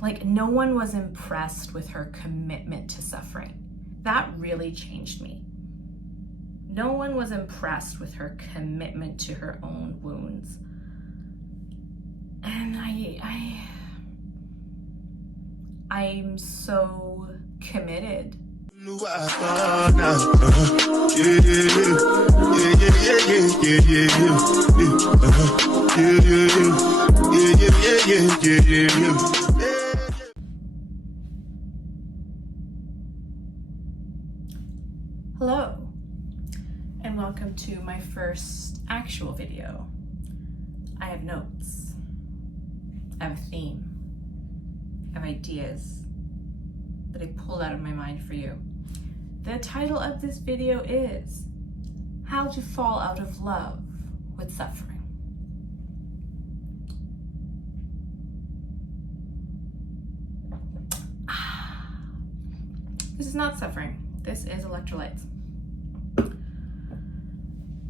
like no one was impressed with her commitment to suffering. That really changed me. No one was impressed with her commitment to her own wounds. And I'm so committed. Hello, and welcome to my first actual video. I have notes, I have a theme, I have ideas that I pulled out of my mind for you. The title of this video is How to Fall Out of Love with Suffering. This is not suffering. This is electrolytes.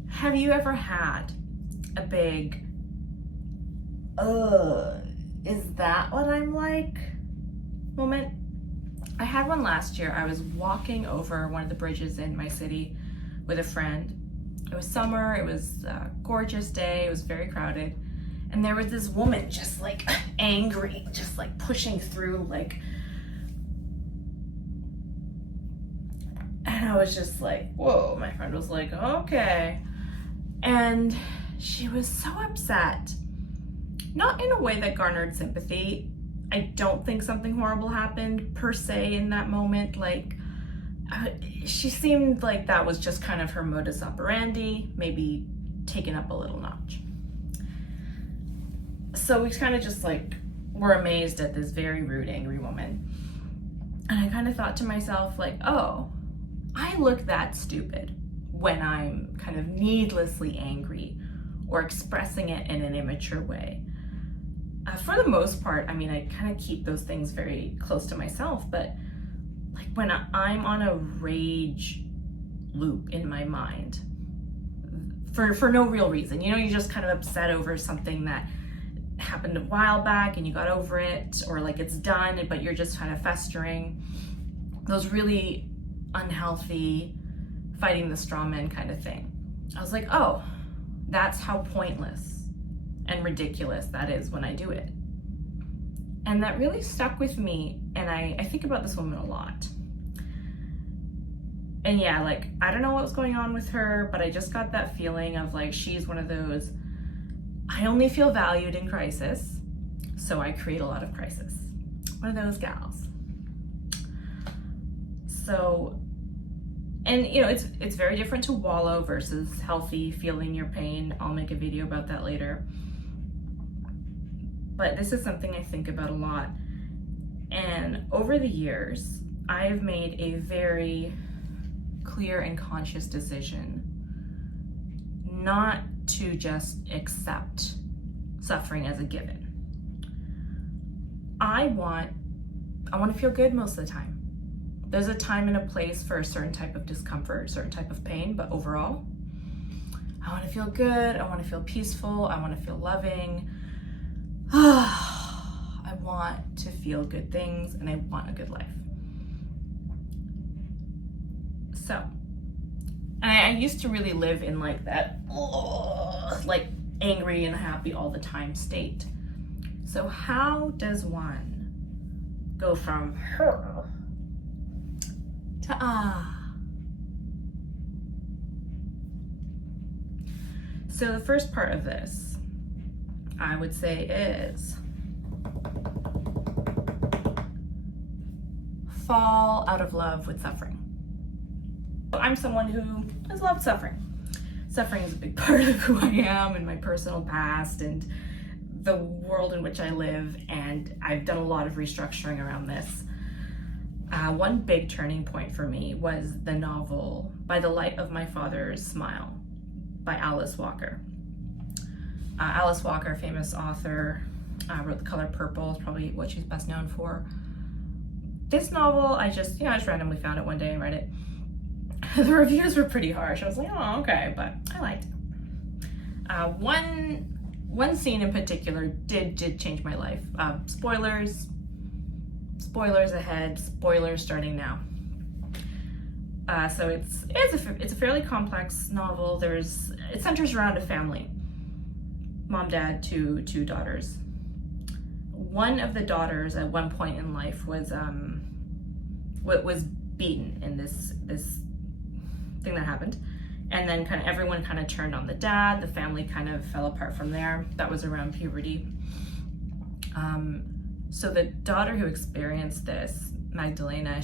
Have you ever had a big, is that what I'm like moment? I had one last year. I was walking over one of the bridges in my city with a friend. It was summer, it was a gorgeous day, it was very crowded. And there was this woman just like angry, just like pushing through like, and I was just like, whoa, my friend was like, okay. And she was so upset, not in a way that garnered sympathy. I don't think something horrible happened per se in that moment. Like, she seemed like that was just kind of her modus operandi, maybe taken up a little notch. So we kind of just like were amazed at this very rude, angry woman. And I kind of thought to myself like, oh, I look that stupid when I'm kind of needlessly angry or expressing it in an immature way. For the most part, I mean, I kind of keep those things very close to myself, but like when I'm on a rage loop in my mind for no real reason, you know, you're just kind of upset over something that happened a while back and you got over it, or like it's done, but you're just kind of festering. Those really unhealthy fighting the straw man kind of thing. I was like, oh, that's how pointless and ridiculous that is when I do it. And that really stuck with me, and I think about this woman a lot. And yeah, like, I don't know what was going on with her, but I just got that feeling of like, she's one of those, I only feel valued in crisis, so I create a lot of crisis. One of those gals. So, and you know, it's very different to wallow versus healthy, feeling your pain. I'll make a video about that later. But this is something I think about a lot. And over the years, I've made a very clear and conscious decision not to just accept suffering as a given. I want to feel good most of the time. There's a time and a place for a certain type of discomfort, a certain type of pain, but overall, I want to feel good, I want to feel peaceful, I want to feel loving. I want to feel good things, and I want a good life. So, and I used to really live in like that, like angry and happy all the time state. So how does one go from her to So the first part of this, I would say, is fall out of love with suffering. I'm someone who has loved suffering. Suffering is a big part of who I am and my personal past and the world in which I live, and I've done a lot of restructuring around this. One big turning point for me was the novel By the Light of My Father's Smile by Alice Walker. Alice Walker, famous author, wrote The Color Purple, is probably what she's best known for. This novel, I just randomly found it one day and read it. The reviews were pretty harsh. I was like, oh, okay, but I liked it. One scene in particular did change my life. Spoilers, spoilers ahead, spoilers starting now. So it's a fairly complex novel. It centers around a family, mom, dad, two daughters. One of the daughters at one point in life was beaten in this thing that happened, and then everyone turned on the dad. The family kind of fell apart from there. That was around puberty. So the daughter who experienced this, Magdalena,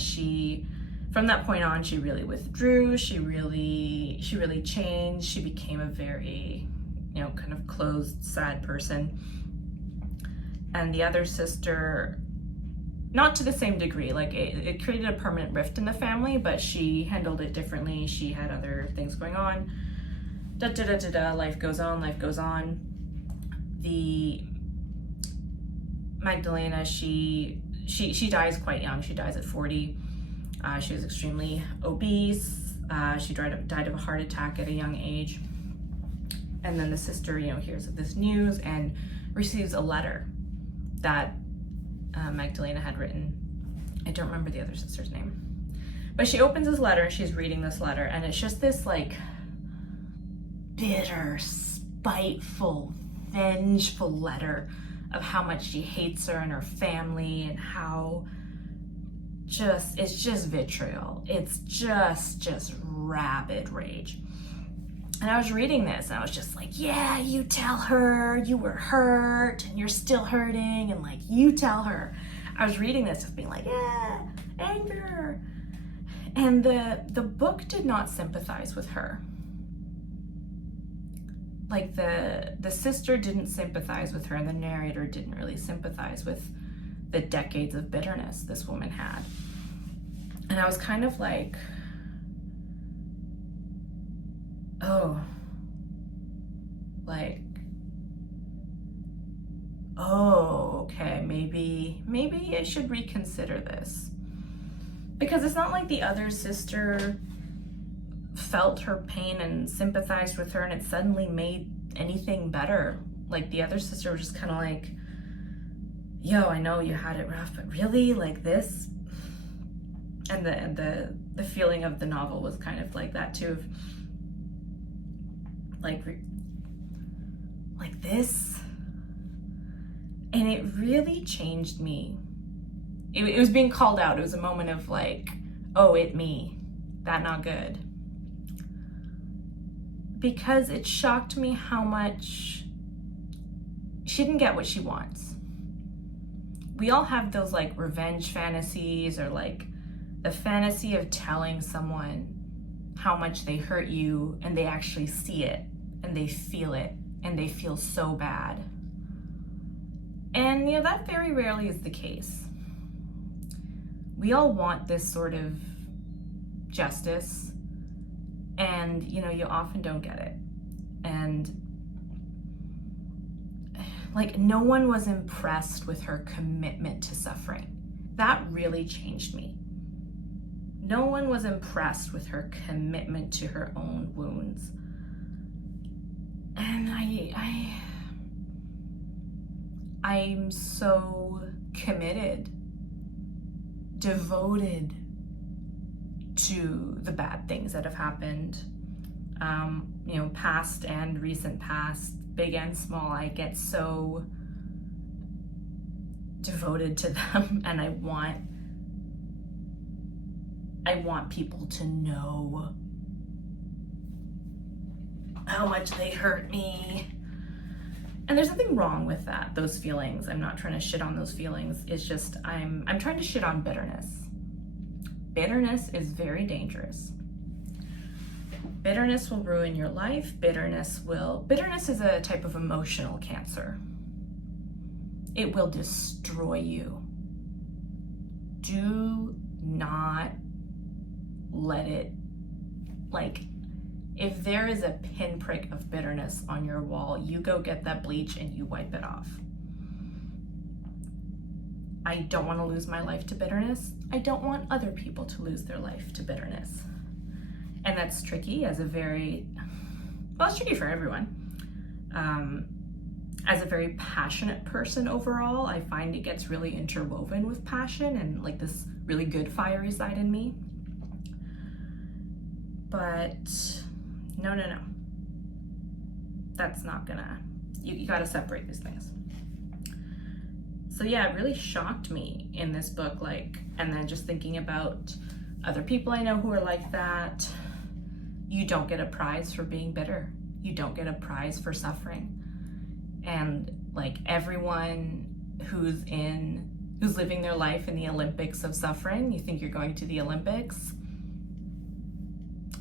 from that point on, she really withdrew. She really changed. She became a very, kind of closed, sad person. And the other sister, not to the same degree, like it created a permanent rift in the family, but she handled it differently. She had other things going on. Life goes on. The Magdalena, she dies quite young. She dies at 40. She was extremely obese. She died of a heart attack at a young age. And then the sister, hears of this news and receives a letter that Magdalena had written. I don't remember the other sister's name. But she opens this letter, and she's reading this letter, and it's just this bitter, spiteful, vengeful letter of how much she hates her and her family, and how it's just vitriol. It's just rabid rage. And I was reading this, and I was just like, yeah, you tell her you were hurt and you're still hurting, and you tell her. I was reading this just being like, yeah, anger. And the book did not sympathize with her. The sister didn't sympathize with her, and the narrator didn't really sympathize with the decades of bitterness this woman had. And I was kind of like, oh, okay, maybe I should reconsider this. Because it's not like the other sister felt her pain and sympathized with her and it suddenly made anything better. The other sister was just kind of like, yo, I know you had it rough, but really, this? And the feeling of the novel was kind of like that too, like this. And it really changed me. It was being called out. It was a moment of oh, it me, that not good. Because it shocked me how much she didn't get what she wants. We all have those revenge fantasies, or the fantasy of telling someone how much they hurt you, and they actually see it and they feel it and they feel so bad. And that very rarely is the case. We all want this sort of justice, and you often don't get it. And no one was impressed with her commitment to suffering. That really changed me. No one was impressed with her commitment to her own wounds. And I'm so committed, devoted to the bad things that have happened, past and recent past, big and small. I get so devoted to them, and I want people to know how much they hurt me. And there's nothing wrong with that, those feelings. I'm not trying to shit on those feelings. It's just I'm trying to shit on bitterness. Bitterness is very dangerous. Bitterness will ruin your life. Bitterness is a type of emotional cancer. It will destroy you. Do not let it, if there is a pinprick of bitterness on your wall, you go get that bleach and you wipe it off. I don't want to lose my life to bitterness. I don't want other people to lose their life to bitterness. And that's tricky it's tricky for everyone. as a very passionate person overall, I find it gets really interwoven with passion and like this really good fiery side in me. But no. That's not gonna, you gotta separate these things. So yeah, it really shocked me in this book, like, and then just thinking about other people I know who are like that. You don't get a prize for being bitter. You don't get a prize for suffering. And like everyone who's living their life in the Olympics of suffering, you think you're going to the Olympics,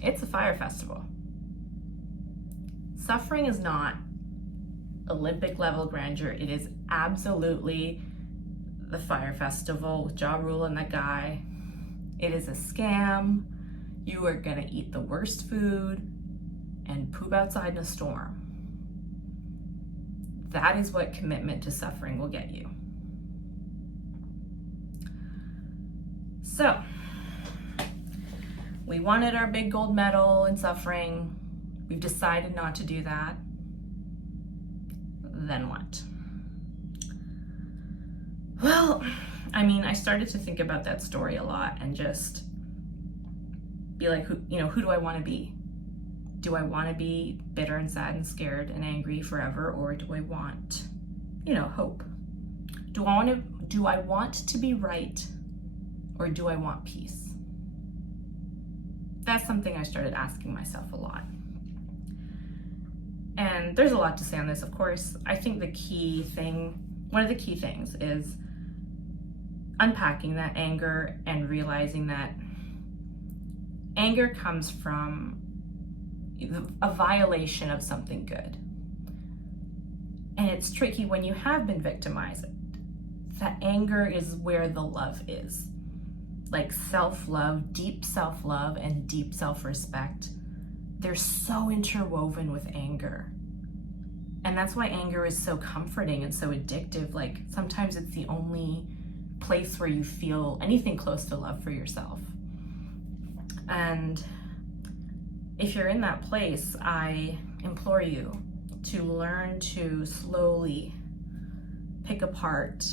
it's a fire festival. Suffering is not Olympic level grandeur. It is absolutely the fire festival with Ja Rule and that guy. It is a scam. You are gonna eat the worst food and poop outside in a storm. That is what commitment to suffering will get you. So, we wanted our big gold medal in suffering. We've decided not to do that. Then what? Well, I mean, I started to think about that story a lot and just be like, who do I want to be? Do I want to be bitter and sad and scared and angry forever, or do I want, hope? Do I want to be right, or do I want peace? That's something I started asking myself a lot. And there's a lot to say on this, of course. I think one of the key things is unpacking that anger and realizing that anger comes from a violation of something good. And it's tricky when you have been victimized. That anger is where the love is. Like self-love, deep self-love, and deep self-respect. They're so interwoven with anger. And that's why anger is so comforting and so addictive. Like sometimes it's the only place where you feel anything close to love for yourself. And if you're in that place, I implore you to learn to slowly pick apart,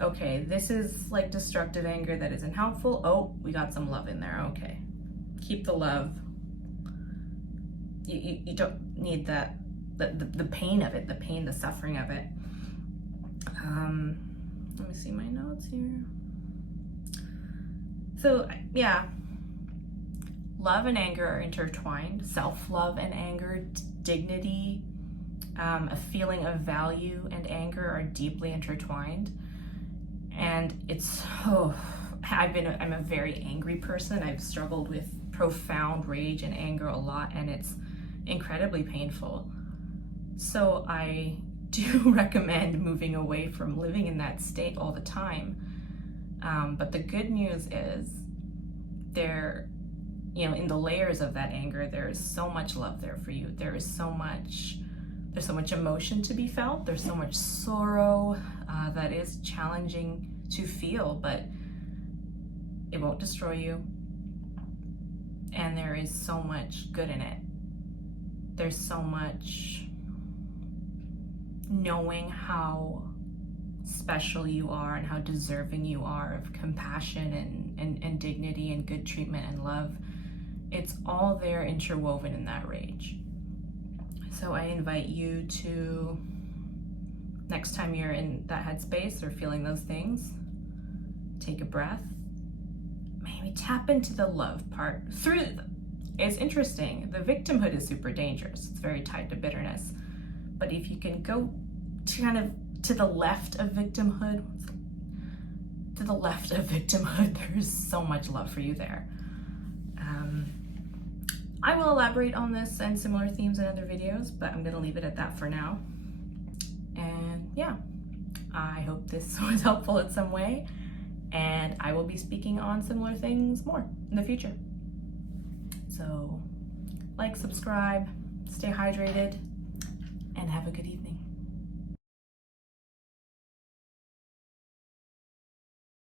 okay, this is like destructive anger that isn't helpful. Oh, we got some love in there. Okay, keep the love. You don't need the pain of it, the suffering of it. Let me see my notes here. So yeah, love and anger are intertwined. Self-love and anger, dignity, a feeling of value and anger are deeply intertwined. And I'm a very angry person. I've struggled with profound rage and anger a lot, and it's incredibly painful. So I do recommend moving away from living in that state all the time. But the good news is in the layers of that anger, there is so much love there for you. There's so much emotion to be felt. There's so much sorrow that is challenging to feel, but it won't destroy you. And there is so much good in it. There's so much knowing how special you are and how deserving you are of compassion and dignity and good treatment and love. It's all there interwoven in that rage. So I invite you to, next time you're in that headspace or feeling those things, take a breath, maybe tap into the love part. It's interesting, the victimhood is super dangerous. It's very tied to bitterness. But if you can go to the left of victimhood, there's so much love for you there. I will elaborate on this and similar themes in other videos, but I'm gonna leave it at that for now. And yeah, I hope this was helpful in some way, and I will be speaking on similar things more in the future. So, like, subscribe, stay hydrated, and have a good evening.